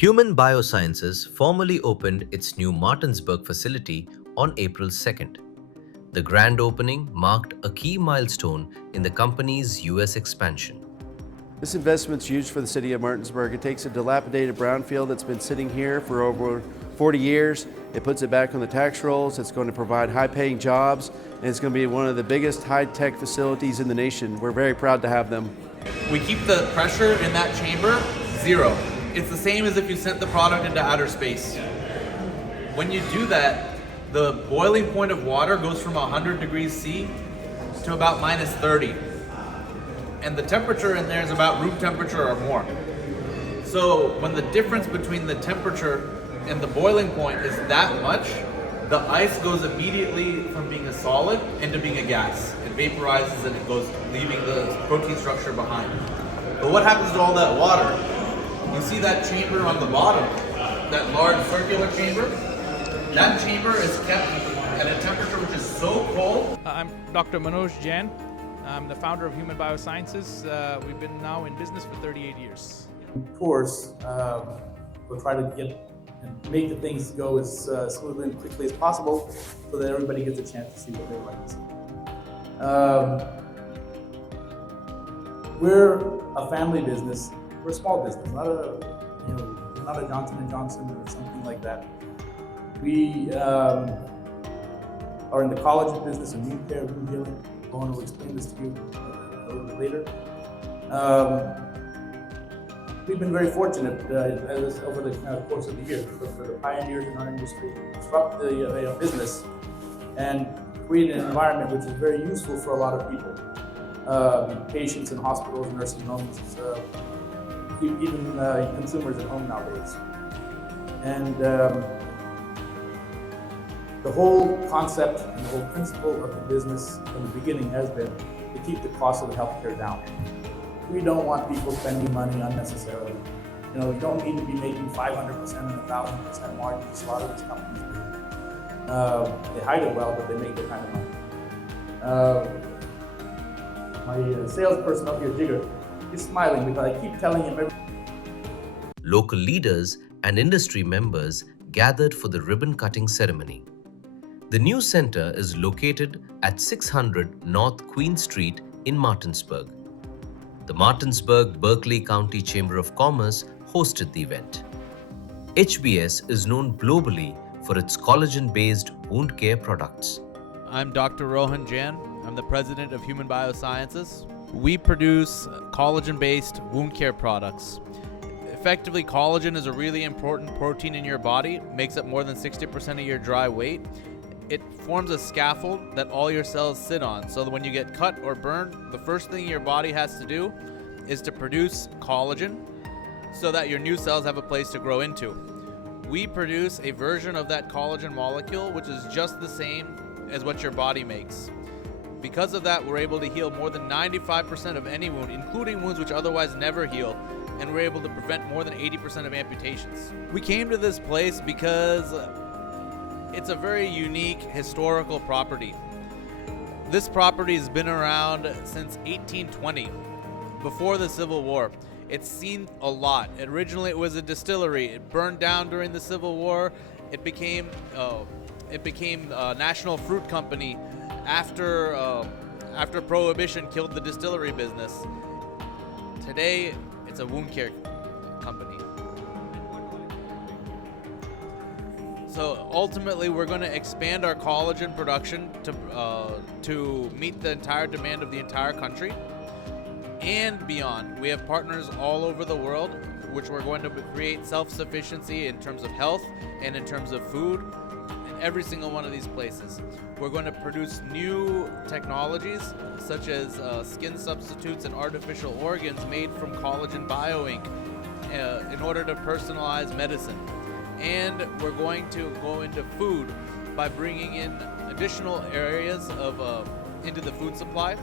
Human BioSciences formally opened its new Martinsburg facility on April 2nd. The grand opening marked a key milestone in the company's US expansion. This investment's huge for the city of Martinsburg. It takes a dilapidated brownfield that's been sitting here for over 40 years. It puts it back on the tax rolls. It's going to provide high-paying jobs, and it's going to be one of the biggest high-tech facilities in the nation. We're very proud to have them. We keep the pressure in that chamber zero. It's the same as if you sent the product into outer space. When you do that, the boiling point of water goes from 100 degrees C to about minus 30. And the temperature in there is about room temperature or more. So when the difference between the temperature and the boiling point is that much, the ice goes immediately from being a solid into being a gas. It vaporizes and it goes, leaving the protein structure behind. But what happens to all that water? You see that chamber on the bottom, that large circular chamber? That chamber is kept at a temperature which is so cold. I'm Dr. Manoj Jain. I'm the founder of Human BioSciences. We've been now in business for 38 years. Course, we'll try to get and make the things go as smoothly and quickly as possible so that everybody gets a chance to see what they would like to see. We're a family business. We're a small business, not a Johnson & Johnson or something like that. We are in the collagen business and wound care, wound healing. Owen will explain this to you a little bit later. We've been very fortunate over the course of the years for the pioneers in our industry, disrupt the business and create an environment which is very useful for a lot of people. Patients in hospitals, nursing homes, even consumers at home nowadays. And the whole concept and the whole principle of the business from the beginning has been to keep the cost of the healthcare down. We don't want people spending money unnecessarily. You don't need to be making 500% and 1,000% margins. A lot of these companies do. They hide it well, but they make that kind of money. My salesperson up here, Jigger, he's smiling because I keep telling him Local leaders and industry members gathered for the ribbon-cutting ceremony. The new center is located at 600 North Queen Street in Martinsburg. The Martinsburg-Berkeley County Chamber of Commerce hosted the event. HBS is known globally for its collagen-based wound care products. I'm Dr. Rohan Jain. I'm the president of Human BioSciences. We produce collagen-based wound care products. Effectively, collagen is a really important protein in your body. It makes up more than 60% of your dry weight. It forms a scaffold that all your cells sit on, so that when you get cut or burned, the first thing your body has to do is to produce collagen so that your new cells have a place to grow into. We produce a version of that collagen molecule which is just the same as what your body makes. Because of that, we're able to heal more than 95% of any wound, including wounds which otherwise never heal, and we're able to prevent more than 80% of amputations. We came to this place because it's a very unique historical property. This property has been around since 1820, before the Civil War. It's seen a lot. Originally, it was a distillery. It burned down during the Civil War. It became a national fruit company after Prohibition killed the distillery business. Today, it's a wound care company. So ultimately, we're going to expand our collagen production to meet the entire demand of the entire country and beyond. We have partners all over the world, which we're going to create self-sufficiency in terms of health and in terms of food in every single one of these places. We're going to produce new technologies such as skin substitutes and artificial organs made from collagen bioink in order to personalize medicine. And we're going to go into food by bringing in additional areas of into the food supply,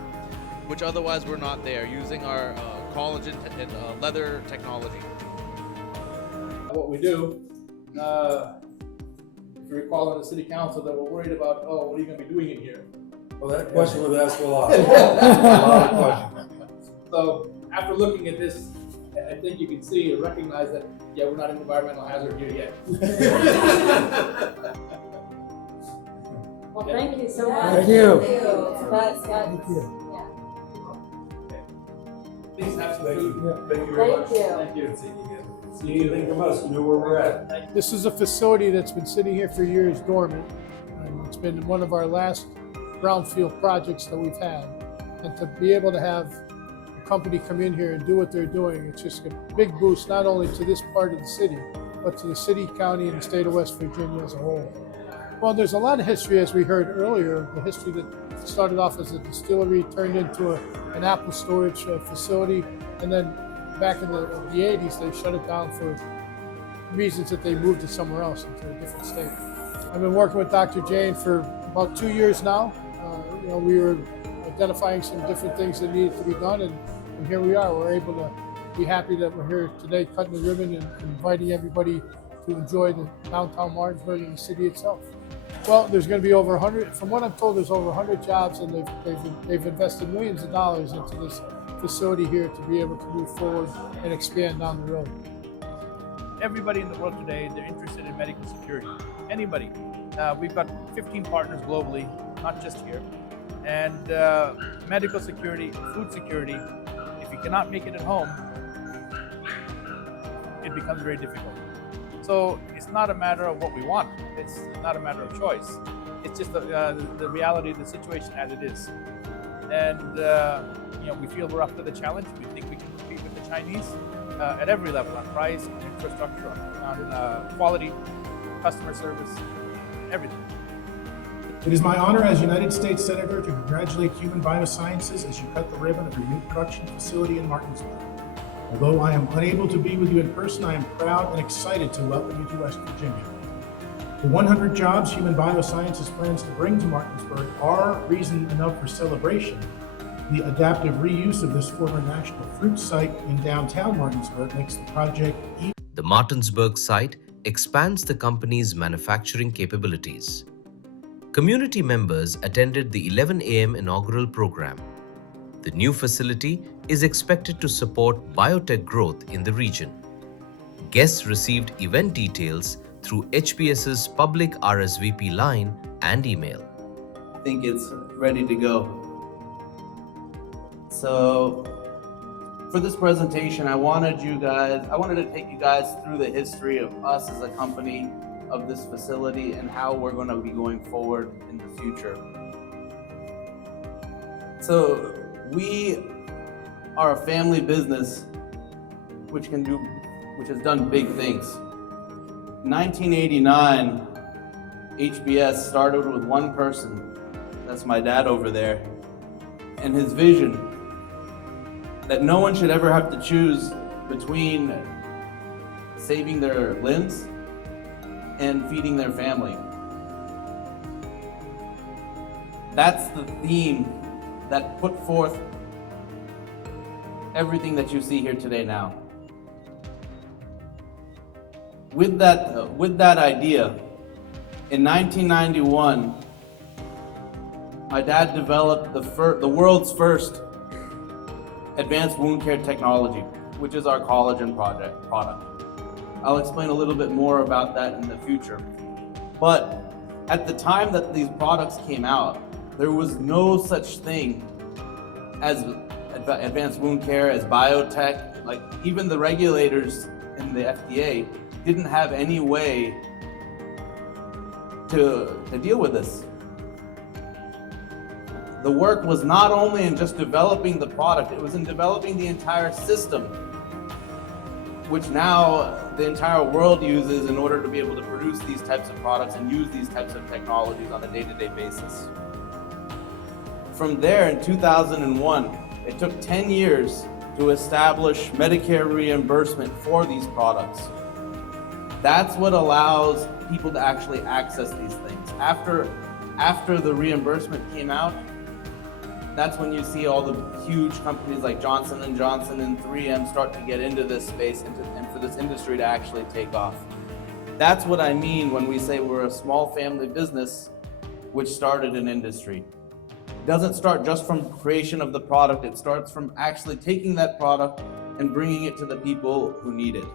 which otherwise were not there, using our collagen and leather technology. what we do. If you recall in the city council that we're worried about, what are you going to be doing in here? Well, that question was asked a lot. A lot of questions. So after looking at this I think you can see and recognize that, yeah, we're not an environmental hazard here yet. Well, thank you so much. Thank you. That's Thank you. Please have some food. Thank you very much. Thank you. See anything from us, you know where we're at. This is a facility that's been sitting here for years dormant. And it's been one of our last brownfield projects that we've had. And to be able to have a company come in here and do what they're doing, it's just a big boost, not only to this part of the city, but to the city, county, and the state of West Virginia as a whole. Well, there's a lot of history, as we heard earlier, the history that started off as a distillery, turned into an apple storage facility, and then back in the 80s, they shut it down for reasons that they moved it somewhere else into a different state. I've been working with Dr. Jane for about 2 years now. We were identifying some different things that needed to be done, and here we are. We're able to be happy that we're here today cutting the ribbon and inviting everybody to enjoy the downtown Martinsburg and the city itself. Well, there's going to be over 100, from what I'm told, there's over 100 jobs, and they've invested millions of dollars into this facility here to be able to move forward and expand down the road. Everybody in the world today, they're interested in medical security. Anybody. We've got 15 partners globally, not just here. And medical security, food security, if you cannot make it at home, it becomes very difficult. So it's not a matter of what we want. It's not a matter of choice. It's just the reality of the situation as it is. And we feel we're up to the challenge. We think we can compete with the Chinese at every level, on price, on infrastructure, on quality, customer service, everything. It is my honor as United States Senator to congratulate Human BioSciences as you cut the ribbon of your new production facility in Martinsburg. Although I am unable to be with you in person, I am proud and excited to welcome you to West Virginia. The 100 jobs Human BioSciences plans to bring to Martinsburg are reason enough for celebration. The adaptive reuse of this former national fruit site in downtown Martinsburg makes the project even. The Martinsburg site expands the company's manufacturing capabilities. Community members attended the 11 a.m. inaugural program. The new facility is expected to support biotech growth in the region. Guests received event details through HBS's public RSVP line and email. I think it's ready to go. So for this presentation, I wanted to take you guys through the history of us as a company, of this facility, and how we're going to be going forward in the future. So we are a family business which has done big things. In 1989, HBS started with one person, that's my dad over there, and his vision that no one should ever have to choose between saving their limbs and feeding their family. That's the theme that put forth everything that you see here today now. With that idea, in 1991, my dad developed the world's first advanced wound care technology, which is our collagen product. I'll explain a little bit more about that in the future. But at the time that these products came out, there was no such thing as advanced wound care, as biotech. Like, even the regulators in the FDA didn't have any way to deal with this. The work was not only in just developing the product, it was in developing the entire system, which now the entire world uses in order to be able to produce these types of products and use these types of technologies on a day-to-day basis. From there, in 2001, it took 10 years to establish Medicare reimbursement for these products. That's what allows people to actually access these things. After the reimbursement came out, that's when you see all the huge companies like Johnson & Johnson and 3M start to get into this space and for this industry to actually take off. That's what I mean when we say we're a small family business which started an industry. It doesn't start just from creation of the product, it starts from actually taking that product and bringing it to the people who need it.